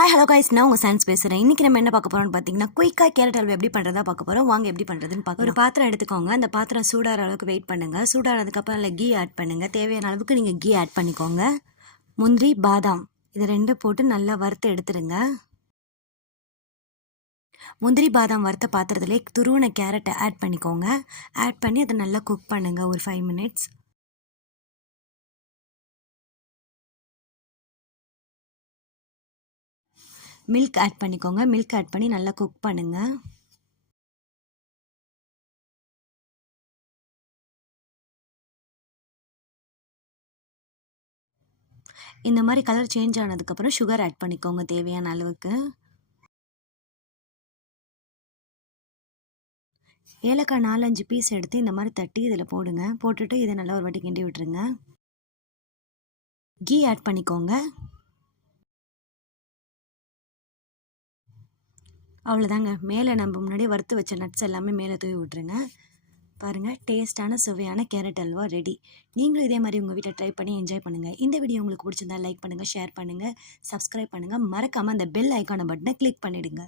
Hi hello guys, நான் உங்கள் science பேசுகிறேன். இன்றைக்கி நம்ம என்ன பார்க்க போகிறோம்னு பார்த்தீங்கன்னா, குயிக்காக கேரட் அல்வா எப்படி பண்ணுறதா பார்க்க போகிறோம். வாங்க எப்படி பண்ணுறதுன்னு பார்க்கலாம். ஒரு பாத்திரம் எடுத்துக்கோங்க. அந்த பாத்திரம் சூடாகிற அளவுக்கு வெயிட் பண்ணுங்கள். சூடானதுக்கப்புறம் அதில் கீ ஆட் பண்ணுங்கள். தேவையான அளவுக்கு நீங்கள் கீ ஆட் பண்ணிக்கோங்க. முந்திரி, பாதாம் இது ரெண்டும் போட்டு நல்லா வறுத்து எடுத்துருங்க. முந்திரி பாதாம் வறுத்த பாத்திரத்திலே துருவின கேரட்டை ஆட் பண்ணிக்கோங்க. ஆட் பண்ணி அதை நல்லா குக் பண்ணுங்கள் ஒரு 5 மினிட்ஸ். மில்க் ஆட் பண்ணிக்கோங்க. மில்க் ஆட் பண்ணி நல்லா குக் பண்ணுங்கள். இந்த மாதிரி கலர் சேஞ்ச் ஆனதுக்கப்புறம் சுகர் ஆட் பண்ணிக்கோங்க தேவையான அளவுக்கு. ஏலக்காய் 4-5 பீஸ் எடுத்து இந்த மாதிரி தட்டி இதில் போடுங்க. போட்டுட்டு இதை நல்லா ஒரு வாட்டி கிண்டி விட்டுருங்க. கீ ஆட் பண்ணிக்கோங்க. அவ்வளோதாங்க. மேலே நம்ம முன்னாடியே வறுத்து வச்ச நட்ஸ் எல்லாமே மேலே தூவி விட்ருங்க. பாருங்கள், டேஸ்ட்டான சுவையான கேரட் அல்வா ரெடி. நீங்களும் இதே மாதிரி உங்கள் வீட்டில் ட்ரை பண்ணி என்ஜாய் பண்ணுங்கள். இந்த வீடியோ உங்களுக்கு பிடிச்சிருந்தா லைக் பண்ணுங்கள், ஷேர் பண்ணுங்கள், சப்ஸ்கிரைப் பண்ணுங்கள். மறக்காமல் அந்த பெல் ஐக்கான பட்டனை கிளிக் பண்ணிவிடுங்க.